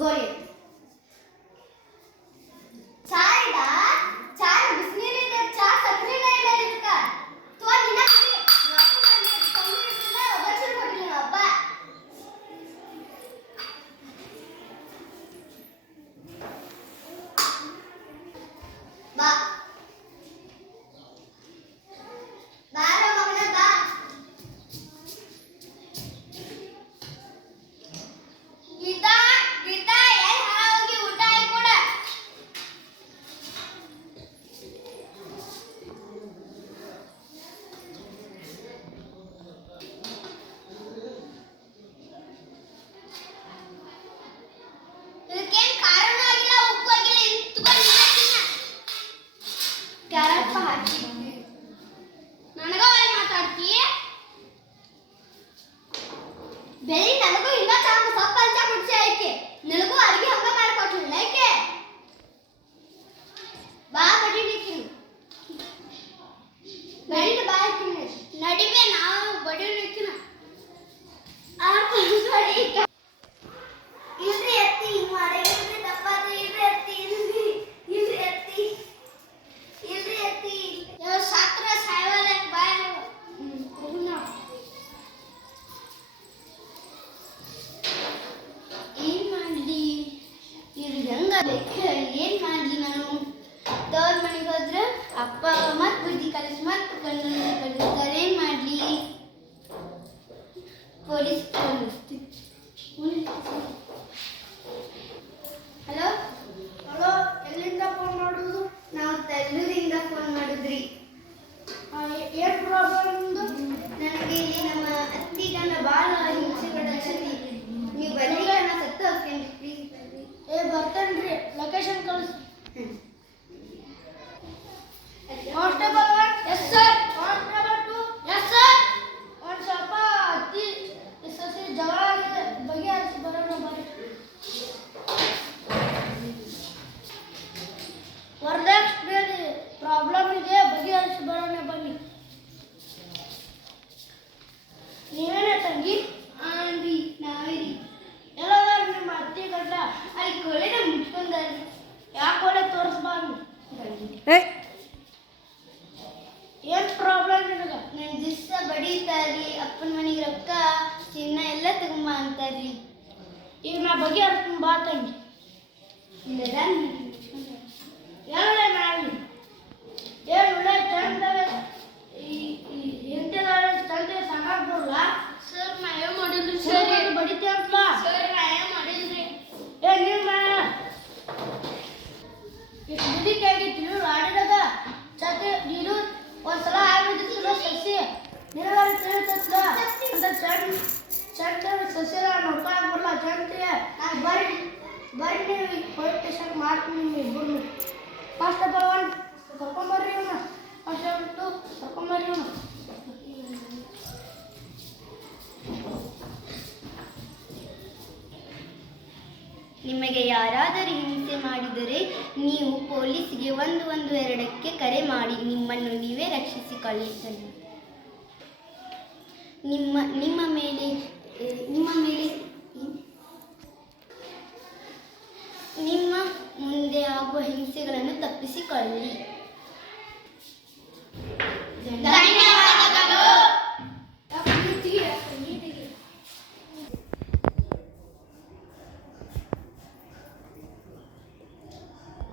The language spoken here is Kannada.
згорів. ಬೆಳಿ ನನಗೂ ಇನ್ನ ಚಾ ಸಪ್ಪ ಅಂತ ಕುಡ್ಸಿ ಐಕೆ ನನಗೂ ಅಡಿಗೆ ಹಂಗ ಮಾಡ್ಕೊಟ್ಲಿಲ್ಲ ಐಕೆ ಬಾ ಬಡಿಲಿಕ್ಕೆ ನಡಿಗೆ ಬಾ ನಡಿಬೆ, ನಾವು ಬಡಿಲಿಕ್ಕಿನ ಆ ಕಲ್ಸಡಿ ಹಲೋ ಹಲೋ ಎಲ್ಲಿಂದ ಫೋನ್ ಮಾಡುದು? ನಾವು ತೆಲ್ಲೂರಿಂದ ಫೋನ್ ಮಾಡಿದ್ರಿ. ಏನ್ ಪ್ರಾಬ್ಲಮ್ ನನಗೆ ಇಲ್ಲಿ ನಮ್ಮ ಅತ್ತಿ ನನ್ನ ಭಾಳ ಹಿಂಸೆಗಳಾಗ್ತೈತಿ ನೀವು ಬನ್ನಿ ನಾ ಸತ್ತು ಹೋಗ್ತೇನೆ ಪ್ಲೀಸ್ ಏ ಏ ರೀ ಲೊಕೇಶನ್ ಕಳಿಸ್ ಆಂರಿ ನಾವಿರಿ ಎಲ್ಲದಾರ ನಿಮ್ಮ ಅತ್ತೆ ಗಂಡ ಅಲ್ಲಿ ಕೊಳೆನ ಮುಚ್ಕೊಂಡಾರಿ. ಯಾಕೋಡೆ ತೋರಿಸ್ಬಾರ್ದು? ಏನ್ ಪ್ರಾಬ್ಲಮ್ ನಿನಗ? ನನ್ನ ದಿವಸ ಬಡೀತಾರಿ ಅಪ್ಪನ ಮನೆಗೆ ರೊಕ್ಕ ಚಿನ್ನ ಎಲ್ಲ ತಗೊಂಬ ಅಂತಾರ್ರಿ ಈಗ ನಾ ಬಗೆಹರಿಸ್ತೀನಿ ಬಾ ತಂಗಿ. ಇಲ್ಲದ ಎಲ್ಲ ಮಾಡ್ತೀನಿ ನಿಮ್ಮ ಇಬ್ಬರು ಫಸ್ಟ್ ಆಲ್ ಒನ್ ಕರ್ಕೊಂಬರ್ರಿ ಇವನು ಫಸ್ಟ್ ಟು ಕರ್ಕೊಂಬರ್ರಿ ಇವನು ನಿಮಗೆ ಯಾರಾದರೂ ಹಿಂಸೆ ಮಾಡಿದರೆ ನೀವು ಪೊಲೀಸ್ಗೆ ಒಂದು ಒಂದು ಎರಡಕ್ಕೆ ಕರೆ ಮಾಡಿ, ನಿಮ್ಮನ್ನು ನೀವೇ ರಕ್ಷಿಸಿಕೊಳ್ಳಿ. ನಿಮ್ಮ ನಿಮ್ಮ ಮೇಲೆ ನಿಮ್ಮ ಮೇಲೆ, ನಿಮ್ಮ ಮುಂದೆ ಆಗುವ ಹಿಂಸೆಗಳನ್ನು ತಪ್ಪಿಸಿಕೊಳ್ಳಿ